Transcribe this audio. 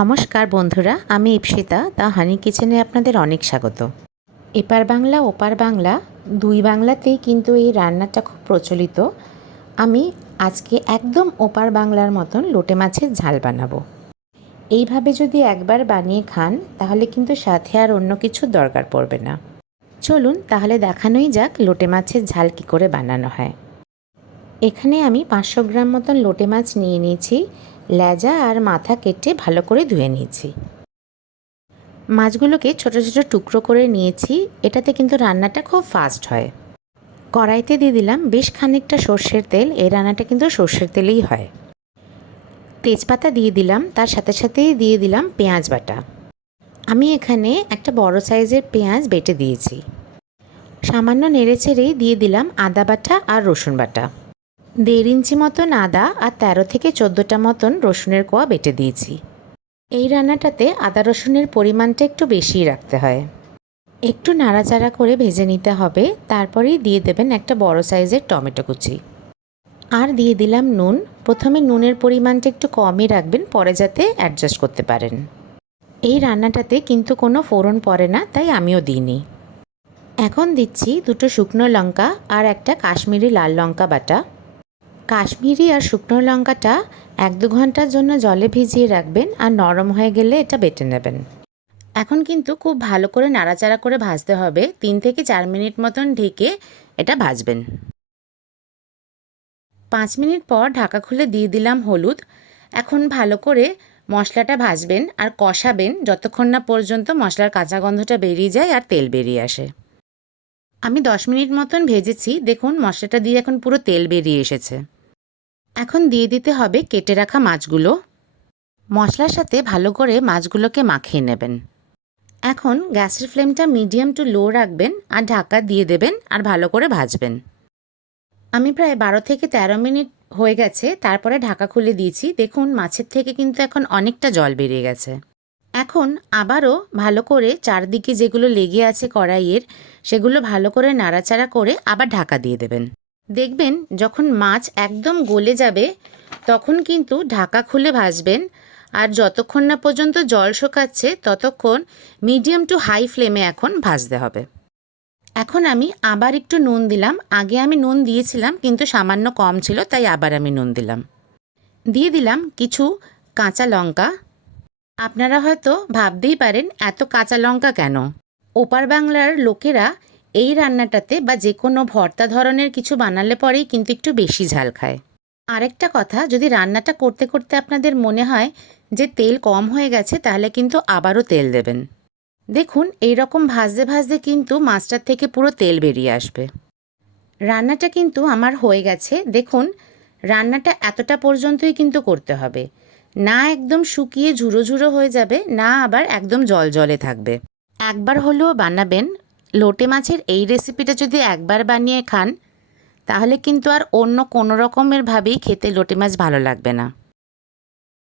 নমস্কার বন্ধুরা, আমি ইপসিতা দ্য হানি কিচেনে আপনাদের অনেক স্বাগত। এপার বাংলা ওপার বাংলা দুই বাংলাতেই কিন্তু এই রান্নাটা খুব প্রচলিত। আমি আজকে একদম ওপার বাংলার মতন লোটে মাছের ঝাল বানাবো। এইভাবে যদি একবার বানিয়ে খান তাহলে কিন্তু সাথে আর অন্য কিছুর দরকার পড়বে না। চলুন তাহলে দেখানোই যাক লোটে মাছের ঝাল কী করে বানানো হয়। এখানে আমি 500 গ্রাম মতন লোটে মাছ নিয়ে নিয়েছি। লেজা আর মাথা কেটে ভালো করে ধুয়ে নিয়েছি। মাছগুলোকে ছোট ছোট টুকরো করে নিয়েছি। এটাতে কিন্তু রান্নাটা খুব ফাস্ট হয়। কড়াইতে দিয়ে দিলাম বেশ খানিকটা সর্ষের তেল। এই রান্নাটা কিন্তু সর্ষের তেলেই হয়। তেজপাতা দিয়ে দিলাম, তার সাথে সাথেই দিয়ে দিলাম পেঁয়াজ বাটা। আমি এখানে একটা বড় সাইজের পেঁয়াজ বেটে দিয়েছি। সামান্য নেড়েচেড়েই দিয়ে দিলাম আদা বাটা আর রসুন বাটা। 1.5 ইঞ্চি মতন আদা আর 13 থেকে 14টা মতন রসুনের কোয়া বেটে দিয়েছি। এই রান্নাটাতে আদা রসুনের পরিমাণটা একটু বেশিই রাখতে হয়। একটু নাড়াচাড়া করে ভেজে নিতে হবে। তারপরেই দিয়ে দেবেন একটা বড় সাইজের টমেটো কুচি। আর দিয়ে দিলাম নুন। প্রথমে নুনের পরিমাণটা একটু কমই রাখবেন, পরে যাতে অ্যাডজাস্ট করতে পারেন। এই রান্নাটাতে কিন্তু কোনো ফোড়ন পড়ে না, তাই আমিও দিইনি। এখন দিচ্ছি 2টো শুকনো লঙ্কা আর একটা কাশ্মীরি লাল লঙ্কা বাটা। কাশ্মীরি আর শুকনো লঙ্কাটা 1-2 ঘন্টার জন্য জলে ভিজিয়ে রাখবেন, আর নরম হয়ে গেলে এটা বেটে নেবেন। এখন কিন্তু খুব ভালো করে নাড়াচাড়া করে ভাজতে হবে। 3 থেকে 4 মিনিট মতন ঢেকে এটা ভাজবেন। 5 মিনিট পর ঢাকা খুলে দিয়ে দিলাম হলুদ। এখন ভালো করে মশলাটা ভাজবেন আর কষাবেন যতক্ষণ না পর্যন্ত মশলার কাঁচা গন্ধটা বেরিয়ে যায় আর তেল বেরিয়ে আসে। আমি 10 মিনিট মতন ভেজেছি। দেখুন মশলাটা দিয়ে এখন পুরো তেল বেরিয়ে এসেছে। এখন দিয়ে দিতে হবে কেটে রাখা মাছগুলো। মশলার সাথে ভালো করে মাছগুলোকে মাখিয়ে নেবেন। এখন গ্যাসের ফ্লেমটা মিডিয়াম টু লো রাখবেন আর ঢাকা দিয়ে দেবেন আর ভালো করে ভাজবেন। আমি প্রায় 12 থেকে 13 মিনিট হয়ে গেছে, তারপরে ঢাকা খুলে দিয়েছি। দেখুন মাছের থেকে কিন্তু এখন অনেকটা জল বেরিয়ে গেছে। এখন আবারও ভালো করে চারদিকে যেগুলো লেগে আছে কড়াইয়ের, সেগুলো ভালো করে নাড়াচাড়া করে আবার ঢাকা দিয়ে দেবেন। দেখবেন যখন মাছ একদম গলে যাবে তখন কিন্তু ঢাকা খুলে ভাজবেন। আর যতক্ষণ না পর্যন্ত জল শোকাচ্ছে ততক্ষণ মিডিয়াম টু হাই ফ্লেমে এখন ভাজতে হবে। এখন আমি আবার একটু নুন দিলাম। আগে আমি নুন দিয়েছিলাম কিন্তু সামান্য কম ছিল, তাই আবার আমি নুন দিলাম। দিয়ে দিলাম কিছু কাঁচা লঙ্কা। আপনারা হয়তো ভাবতেই পারেন এত কাঁচা লঙ্কা কেন। ওপার বাংলার লোকেরা এই রান্নাটাতে বা যে কোনো ভর্তা ধরনের কিছু বানালে পরেই কিন্তু একটু বেশি ঝাল খায়। আরেকটা কথা, যদি রান্নাটা করতে করতে আপনাদের মনে হয় যে তেল কম হয়ে গেছে তাহলে কিন্তু আবারও তেল দেবেন। দেখুন এই রকম ভাজতে ভাজতে কিন্তু মাছটার থেকে পুরো তেল বেরিয়ে আসবে। রান্নাটা কিন্তু আমার হয়ে গেছে। দেখুন রান্নাটা এতটা পর্যন্তই কিন্তু করতে হবে, না একদম শুকিয়ে ঝুরো ঝুরো হয়ে যাবে, না আবার একদম জলজলে থাকবে। একবার হলেও বানাবেন। লোটে মাছের এই রেসিপিটা যদি একবার বানিয়ে খান তাহলে কিন্তু আর অন্য কোনো রকমের ভাবেই খেতে লোটে মাছ ভালো লাগবে না।